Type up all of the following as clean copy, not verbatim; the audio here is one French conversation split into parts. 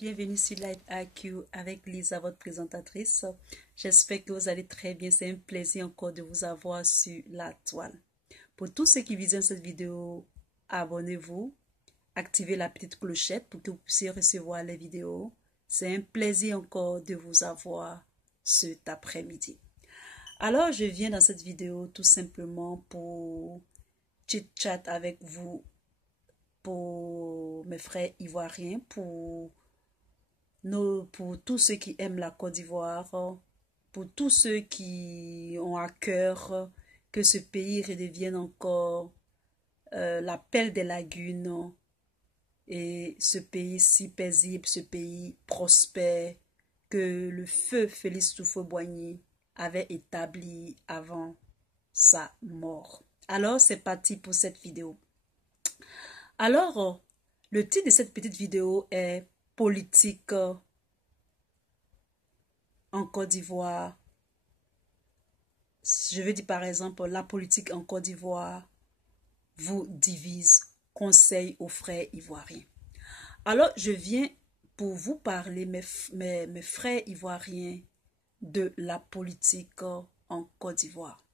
Bienvenue sur Light IQ avec Lisa, votre présentatrice. J'espère que vous allez très bien. C'est un plaisir encore de vous avoir sur la toile. Pour tous ceux qui visionnent cette vidéo, abonnez-vous, activez la petite clochette pour que vous puissiez recevoir les vidéos. C'est un plaisir encore de vous avoir cet après-midi. Alors, je viens dans cette vidéo tout simplement pour chit-chat avec vous, pour mes frères ivoiriens, pour tous ceux qui aiment la Côte d'Ivoire, pour tous ceux qui ont à cœur que ce pays redevienne encore la perle des lagunes et ce pays si paisible, ce pays prospère que le feu Félix Houphouët-Boigny avait établi avant sa mort. Alors, c'est parti pour cette vidéo. Alors, le titre de cette petite vidéo est politique en Côte d'Ivoire. Je veux dire par exemple, la politique en Côte d'Ivoire vous divise. Conseil aux frères ivoiriens. Alors, je viens pour vous parler, mes frères ivoiriens, de la politique en Côte d'Ivoire.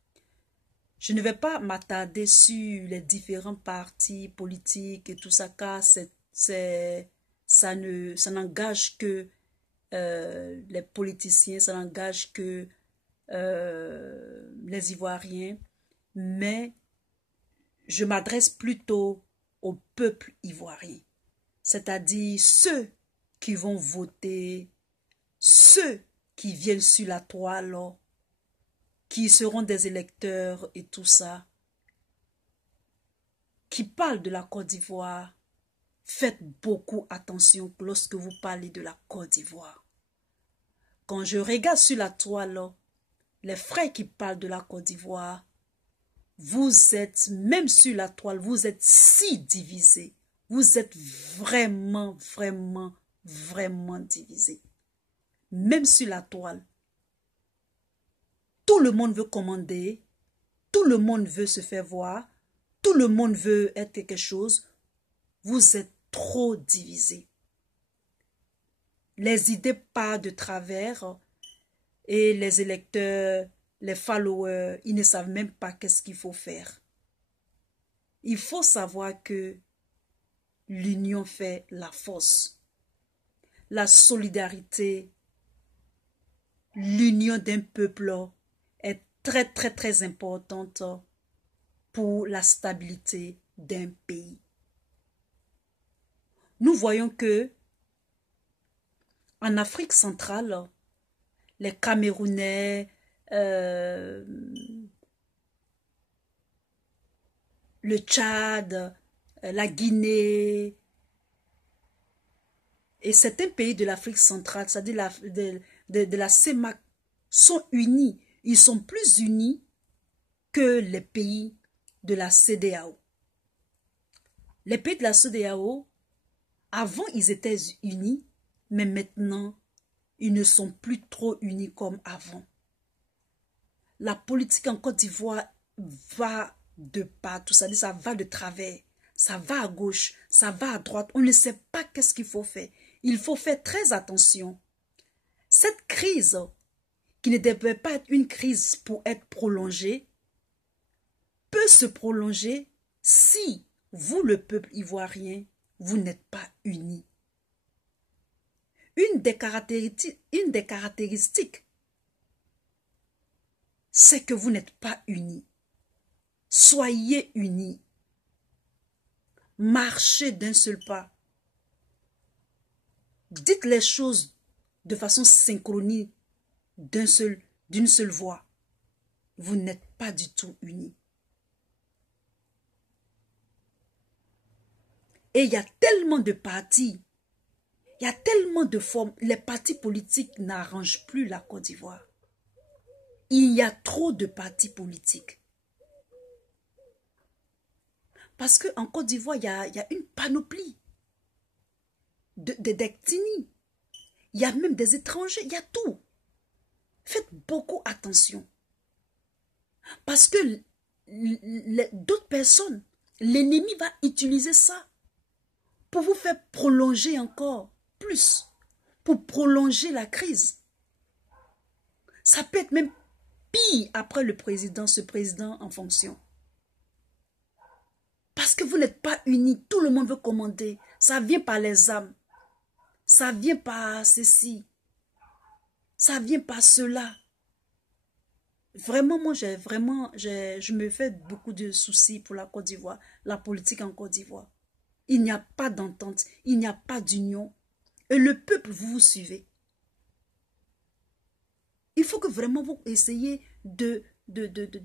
Je ne vais pas m'attarder sur les différents partis politiques et tout ça, car ça n'engage que les politiciens, ça n'engage que les Ivoiriens, mais je m'adresse plutôt au peuple ivoirien, c'est-à-dire ceux qui vont voter, ceux qui viennent sur la toile, qui seront des électeurs et tout ça, qui parlent de la Côte d'Ivoire. Faites beaucoup attention lorsque vous parlez de la Côte d'Ivoire. Quand je regarde sur la toile, les frères qui parlent de la Côte d'Ivoire, vous êtes, même sur la toile, vous êtes si divisés. Vous êtes vraiment divisés. Même sur la toile. Tout le monde veut commander. Tout le monde veut se faire voir. Tout le monde veut être quelque chose. Vous êtes trop divisés. Les idées partent de travers et les électeurs, les followers, ils ne savent même pas qu'est-ce qu'il faut faire. Il faut savoir que l'union fait la force. La solidarité, l'union d'un peuple est très importante pour la stabilité d'un pays. Nous voyons que en Afrique centrale, les Camerounais, le Tchad, la Guinée et certains pays de l'Afrique centrale, c'est-à-dire de la CEMAC, sont unis. Ils sont plus unis que les pays de la CEDEAO. Les pays de la CEDEAO, avant ils étaient unis, mais maintenant ils ne sont plus trop unis comme avant. La politique en Côte d'Ivoire va de partout, c'est-à-dire ça va de travers, ça va à gauche, ça va à droite. On ne sait pas qu'est-ce qu'il faut faire. Il faut faire très attention. Cette crise, qui ne devait pas être une crise pour être prolongée, peut se prolonger si vous, le peuple ivoirien, vous n'êtes pas unis. Une des caractéristiques, c'est que vous n'êtes pas unis. Soyez unis. Marchez d'un seul pas. Dites les choses de façon synchronie, d'une seule voix. Vous n'êtes pas du tout unis. Et il y a tellement de partis, il y a tellement de formes. Les partis politiques n'arrangent plus la Côte d'Ivoire. Il y a trop de partis politiques. Parce qu'en Côte d'Ivoire, il y a une panoplie d'ethnies. Il y a même des étrangers, il y a tout. Faites beaucoup attention. Parce que d'autres personnes, l'ennemi va utiliser ça pour vous faire prolonger encore plus pour prolonger la crise. Ça peut être même pire après ce président en fonction. Parce que vous n'êtes pas unis, tout le monde veut commander. Ça vient par les âmes. Ça vient par ceci. Ça vient par cela. Vraiment, moi, je me fais beaucoup de soucis pour la Côte d'Ivoire, la politique en Côte d'Ivoire. Il n'y a pas d'entente, il n'y a pas d'union. Et le peuple, vous suivez. Il faut que vraiment vous essayiez de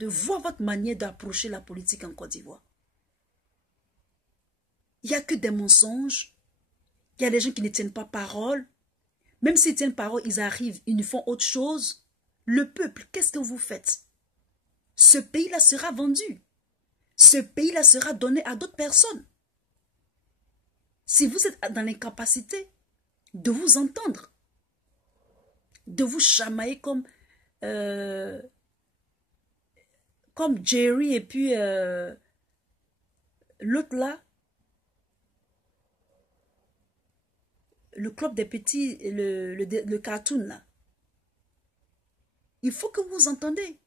voir votre manière d'approcher la politique en Côte d'Ivoire. Il n'y a que des mensonges. Il y a des gens qui ne tiennent pas parole. Même s'ils tiennent parole, ils arrivent, ils ne font autre chose. Le peuple, qu'est-ce que vous faites? Ce pays-là sera vendu. Ce pays-là sera donné à d'autres personnes. Si vous êtes dans l'incapacité de vous entendre, de vous chamailler comme Jerry et puis l'autre là, le club des petits, le cartoon là. Il faut que vous entendez.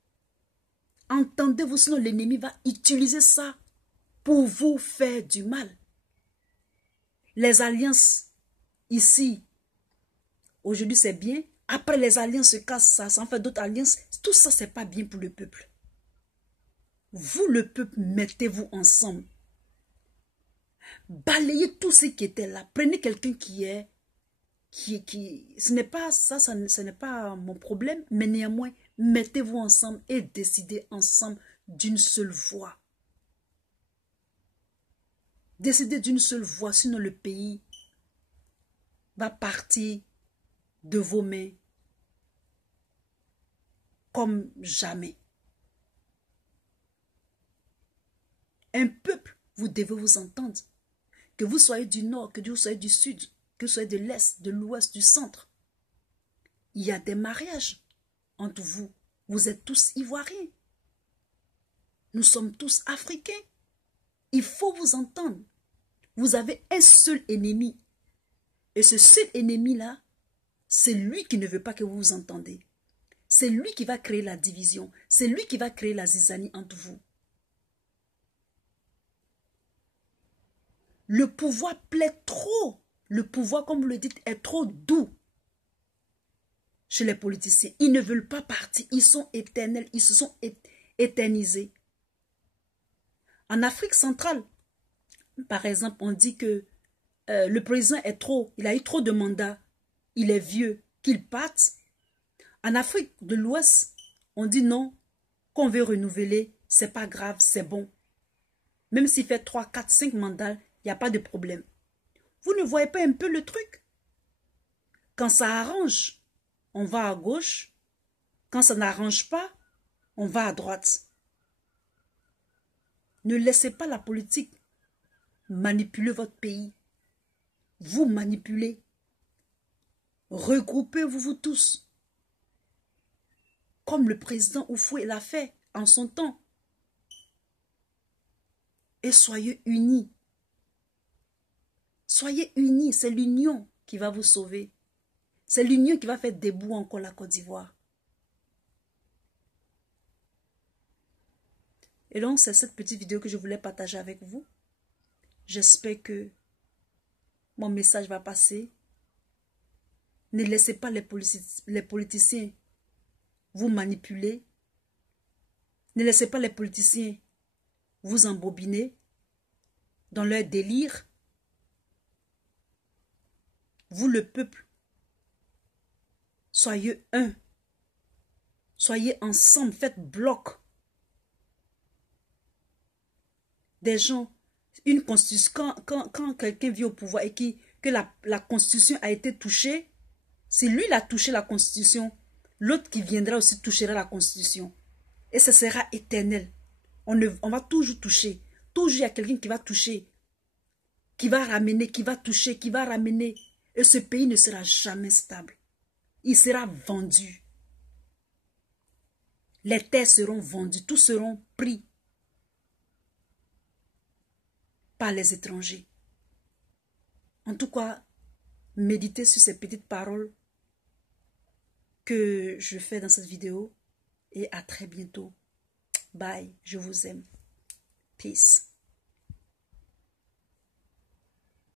Entendez-vous, sinon l'ennemi va utiliser ça pour vous faire du mal. Les alliances, ici, aujourd'hui c'est bien. Après les alliances se cassent, ça en fait d'autres alliances. Tout ça, c'est pas bien pour le peuple. Vous, le peuple, mettez-vous ensemble. Balayez tout ce qui était là. Prenez quelqu'un ce n'est pas ça, ce n'est pas mon problème, mais néanmoins, mettez-vous ensemble et décidez ensemble d'une seule voix. Décidez d'une seule voix, sinon le pays va partir de vos mains comme jamais. Un peuple, vous devez vous entendre. Que vous soyez du nord, que vous soyez du sud, que vous soyez de l'est, de l'ouest, du centre. Il y a des mariages entre vous. Vous êtes tous ivoiriens. Nous sommes tous africains. Il faut vous entendre. Vous avez un seul ennemi. Et ce seul ennemi-là, c'est lui qui ne veut pas que vous vous entendez. C'est lui qui va créer la division. C'est lui qui va créer la zizanie entre vous. Le pouvoir plaît trop. Le pouvoir, comme vous le dites, est trop doux chez les politiciens. Ils ne veulent pas partir. Ils sont éternels. Ils se sont éternisés. En Afrique centrale, par exemple, on dit que le président il a eu trop de mandats. Il est vieux. Qu'il parte. En Afrique de l'Ouest, on dit non. Qu'on veut renouveler, c'est pas grave, c'est bon. Même s'il fait 3, 4, 5 mandats, il n'y a pas de problème. Vous ne voyez pas un peu le truc? Quand ça arrange, on va à gauche. Quand ça n'arrange pas, on va à droite. Ne laissez pas la politique manipuler votre pays. Vous manipulez. Regroupez-vous vous tous. Comme le président Oufoué l'a fait en son temps. Et soyez unis. Soyez unis, c'est l'union qui va vous sauver. C'est l'union qui va faire debout encore la Côte d'Ivoire. Et donc, c'est cette petite vidéo que je voulais partager avec vous. J'espère que mon message va passer. Ne laissez pas les politiciens vous manipuler. Ne laissez pas les politiciens vous embobiner dans leur délire. Vous, le peuple, soyez un. Soyez ensemble, faites bloc. Des gens, une constitution, quand quelqu'un vit au pouvoir et que la constitution a été touchée, si lui il a touché la constitution, l'autre qui viendra aussi touchera la constitution. Et ce sera éternel. On va toujours toucher. Toujours il y a quelqu'un qui va toucher, qui va ramener, qui va toucher, qui va ramener. Et ce pays ne sera jamais stable. Il sera vendu. Les terres seront vendues, tous seront pris par les étrangers. En tout cas, méditer sur ces petites paroles que je fais dans cette vidéo. Et à très bientôt. Bye, je vous aime. Peace.